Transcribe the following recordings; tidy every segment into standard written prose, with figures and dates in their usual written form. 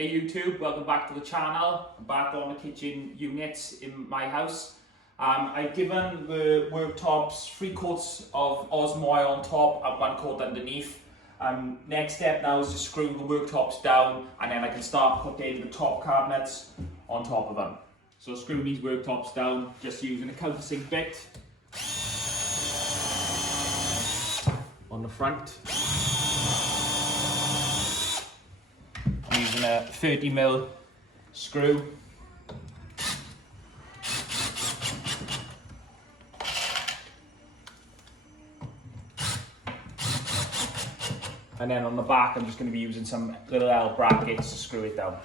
Hey YouTube, welcome back to the channel. I'm back on the kitchen units in my house. I've given the worktops 3 coats of Osmo oil on top and 1 coat underneath. Next step now is to screw the worktops down, and then I can start putting the top cabinets on top of them. So screw these worktops down just using a countersink bit on the front. I'm using a 30mm screw. And then on the back I'm just going to be using some little L brackets to screw it down.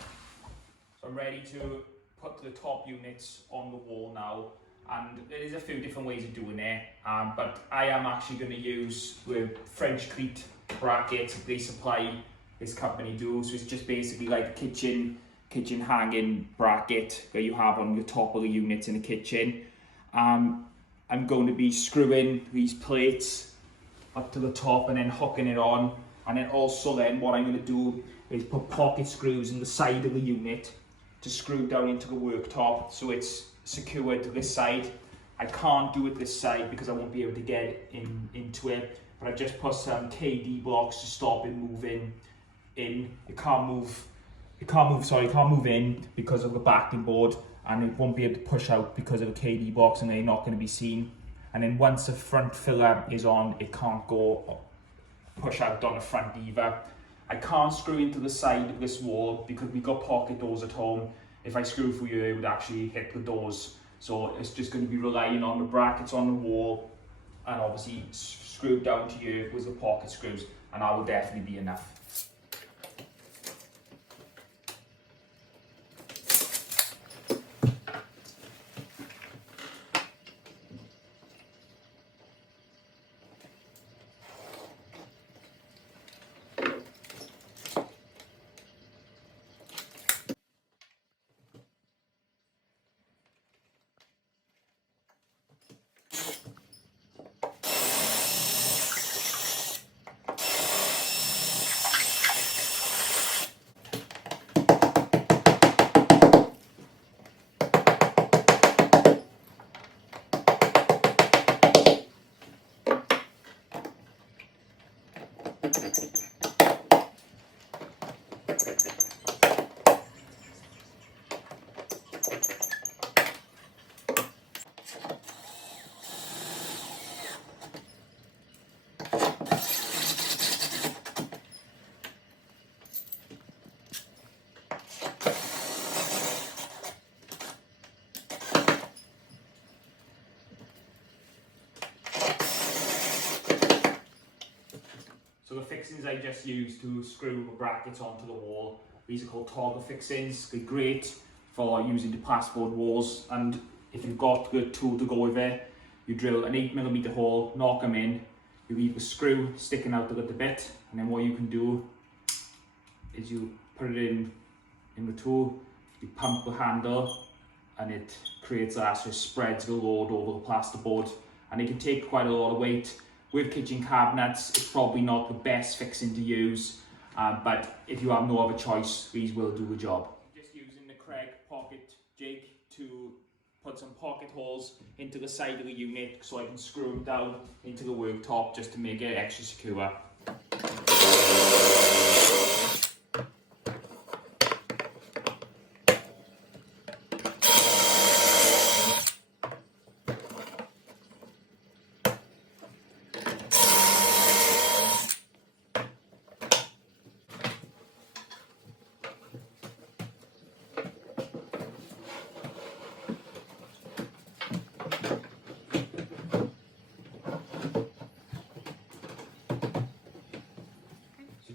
So I'm ready to put the top units on the wall now, and there is a few different ways of doing it, but I am actually going to use the French cleat brackets they supply, this company do. So it's just basically like a kitchen hanging bracket that you have on the top of the unit in the kitchen. I'm going to be screwing these plates up to the top and then hooking it on, and then also then what I'm going to do is put pocket screws in the side of the unit to screw down into the worktop so it's secured to this side. I can't do it this side because I won't be able to get into it, but I've just put some KD blocks to stop it moving in. It can't move in because of the backing board, and it won't be able to push out because of the KD blocks, and they're not going to be seen. And then once the front filler is on, it can't go push out on the front either. I can't screw into the side of this wall because we've got pocket doors at home. If I screw through here, it would actually hit the doors. So it's just going to be relying on the brackets on the wall, and obviously screwed down to here with the pocket screws, and that will definitely be enough. So the fixings I just used to screw the brackets onto the wall, these are called toggle fixings. They're great for using to plasterboard walls, and if you've got the tool to go with it, you drill an 8mm hole, knock them in, you leave the screw sticking out a little bit, and then what you can do is you put it in the tool, you pump the handle, and it creates that, so it spreads the load over the plasterboard, and it can take quite a lot of weight. With kitchen cabinets, it's probably not the best fixing to use, but if you have no other choice, these will do the job. Just using the Craig pocket jig to put some pocket holes into the side of the unit so I can screw them down into the worktop just to make it extra secure.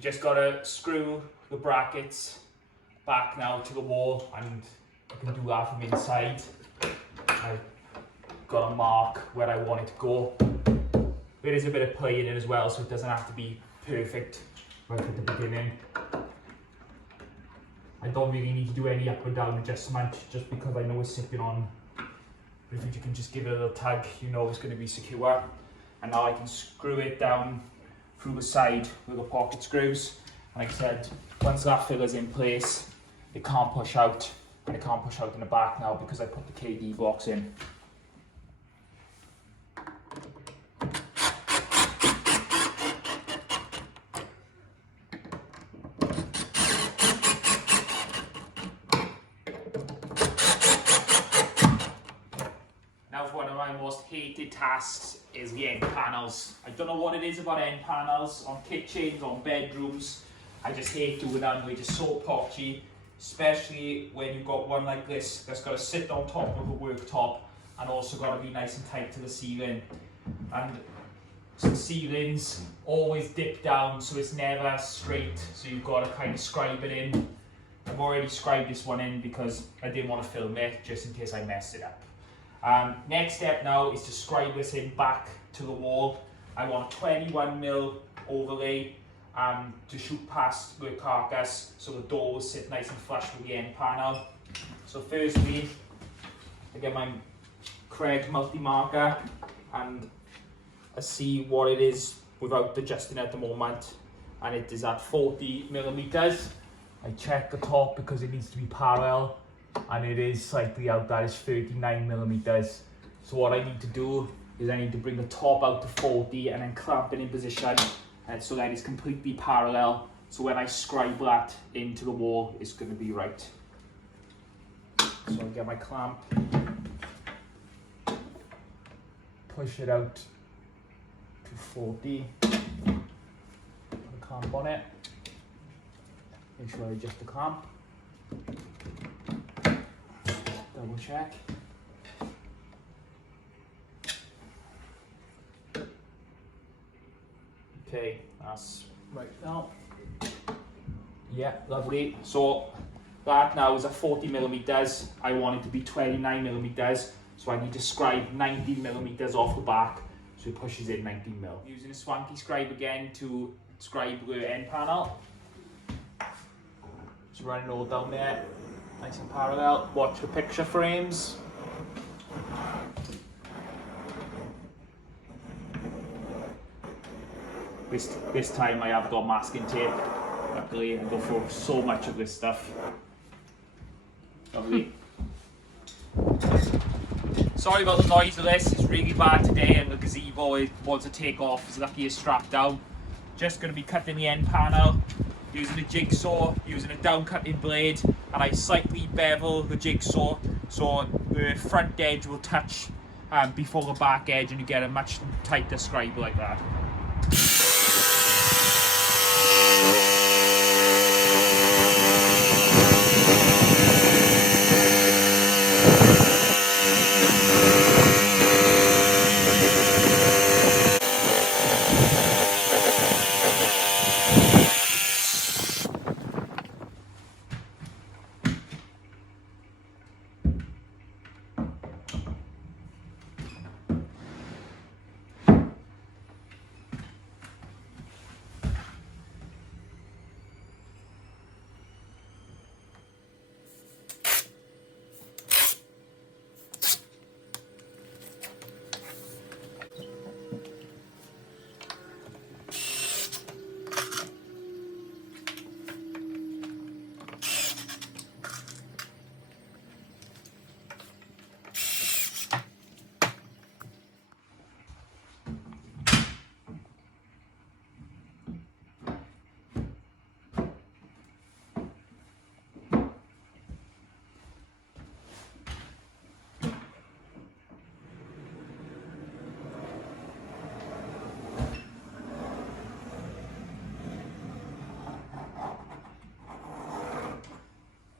Just got to screw the brackets back now to the wall, and I can do that from inside. I've got a mark where I want it to go. There is a bit of play in it as well, so it doesn't have to be perfect right at the beginning. I don't really need to do any up and down adjustment just because I know it's sitting on. But if you can just give it a little tug, you know it's going to be secure. And now I can screw it down through the side with the pocket screws. And like I said, once that filler's in place, it can't push out, and it can't push out in the back now because I put the KD blocks in. Now, one of my most hated tasks is the end panels. I don't know what it is about end panels on kitchens, on bedrooms. I just hate doing them. They're just so potchy, especially when you've got one like this that's got to sit on top of a worktop and also got to be nice and tight to the ceiling. And some ceilings always dip down, so it's never straight. So you've got to kind of scribe it in. I've already scribed this one in because I didn't want to film it just in case I messed it up. Next step now is to scribe this in back to the wall. I want a 21mm overlay to shoot past the carcass so the door will sit nice and flush with the end panel. So firstly, I get my Craig multi-marker and I see what it is without adjusting at the moment, and it is at 40mm. I check the top because it needs to be parallel, and it is slightly out, that is 39mm. So what I need to do is I need to bring the top out to 40 and then clamp it in position so that it's completely parallel. So when I scribe that into the wall, it's going to be right. So I get my clamp, push it out to 40, put a clamp on it, make sure I adjust the clamp. Double check. Okay, that's right now. Yeah, lovely. So that now is at 40mm. I want it to be 29mm, so I need to scribe 19mm off the back, so it pushes in 19mm. Using a swanky scribe again to scribe the end panel. Just run it all down there. Nice and parallel. Watch the picture frames. This time I have got masking tape. Luckily, I go for so much of this stuff. Lovely. Sorry about the noise of this. It's really bad today, and the gazebo wants to take off. It's lucky it's strapped down. Just going to be cutting the end panel using a jigsaw, using a down cutting blade, and I slightly bevel the jigsaw so the front edge will touch before the back edge, and you get a much tighter scribe like that.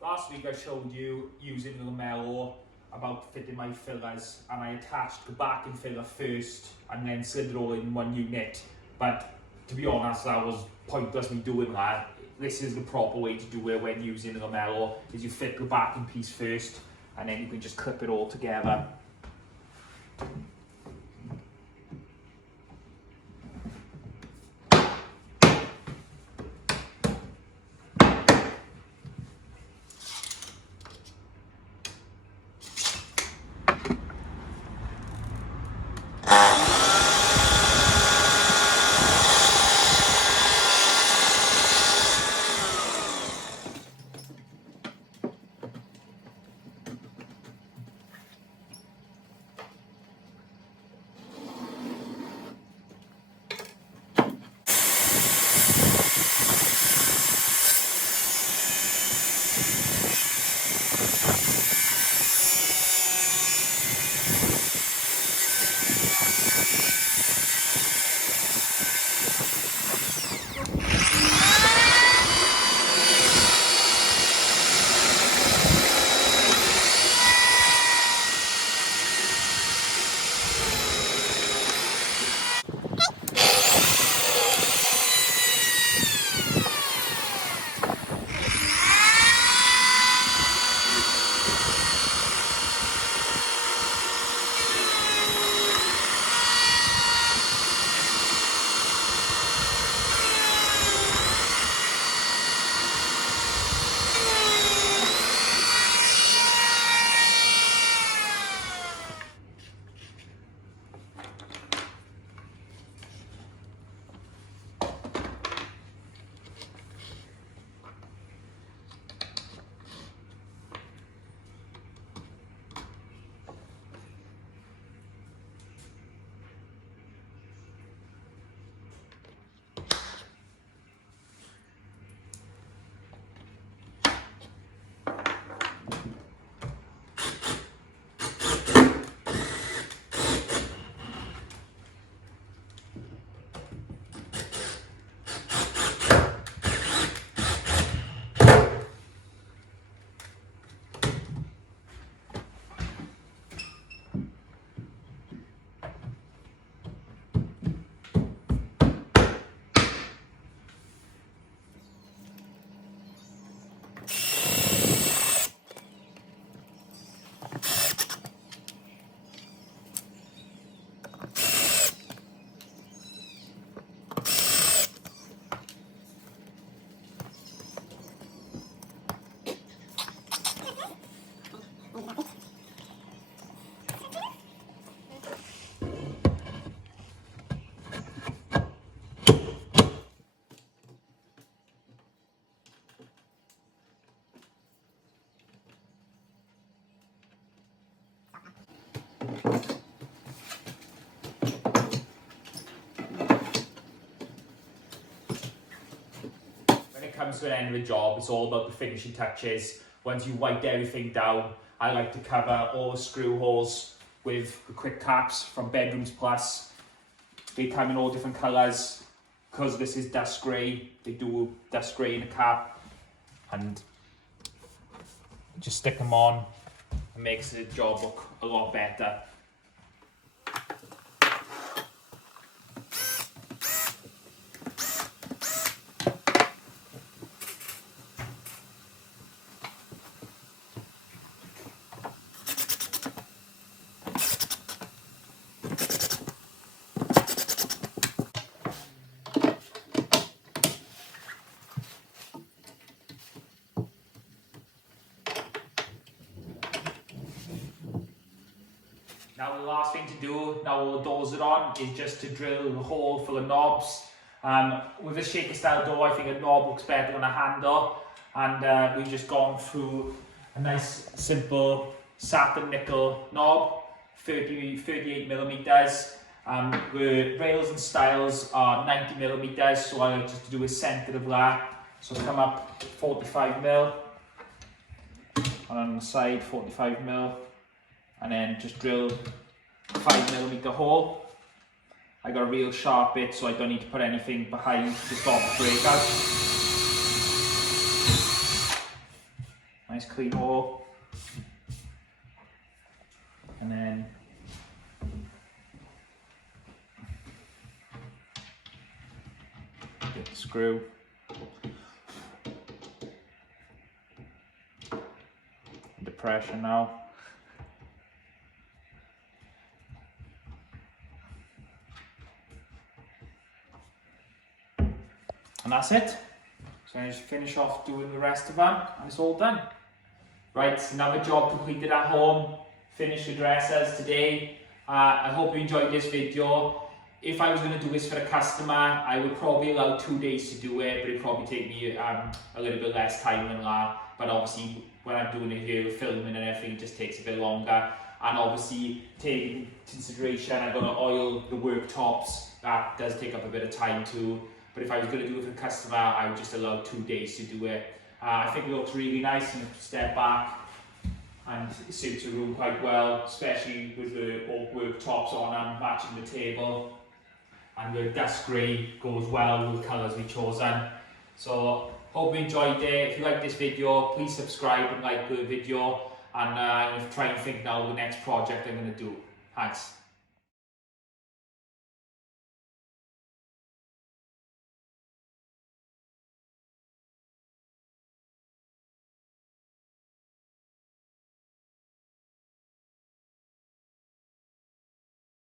Last week I showed you using the lamello about fitting my fillers, and I attached the backing filler first and then slid it all in one unit. But to be honest, that was pointless me doing that. This is the proper way to do it when using the lamello, is you fit the backing piece first and then you can just clip it all together. comes to an end of the job, it's all about the finishing touches. Once you wipe everything down, I like to cover all the screw holes with the quick caps from Bedrooms Plus. They come in all different colours. Because this is dust grey, they do dust grey in the cap, and just stick them on. It makes the job look a lot better. Now the last thing to do, now all the doors are on, is just to drill the hole for the knobs. With a shaker style door, I think a knob looks better than a handle. And we've just gone through a nice simple satin nickel knob, 38 millimeters. The rails and stiles are 90 millimeters, so I like just to do a centre of that. So come up 45 mil, and on the side 45 mil. And then just drill 5 millimeter hole. I got a real sharp bit, so I don't need to put anything behind to stop the breakout. Nice clean hole. And then get the screw. Under pressure now. And that's it. So I just finish off doing the rest of them and it's all done. Right, another job completed at home. Finished the dressers today. I hope you enjoyed this video. If I was going to do this for a customer, I would probably allow 2 days to do it, but it'd probably take me a little bit less time than that. But obviously, when I'm doing it here with filming and everything, it just takes a bit longer. And obviously, taking into consideration, I'm going to oil the worktops. That does take up a bit of time too. But if I was going to do it for a customer, I would just allow 2 days to do it. I think it looks really nice and step back, and it suits the room quite well, especially with the oak worktops on and matching the table. And the dust grey goes well with the colours we've chosen. So hope you enjoyed it. If you like this video, please subscribe and like the video. And I'm going to try and think now of the next project I'm going to do. Thanks.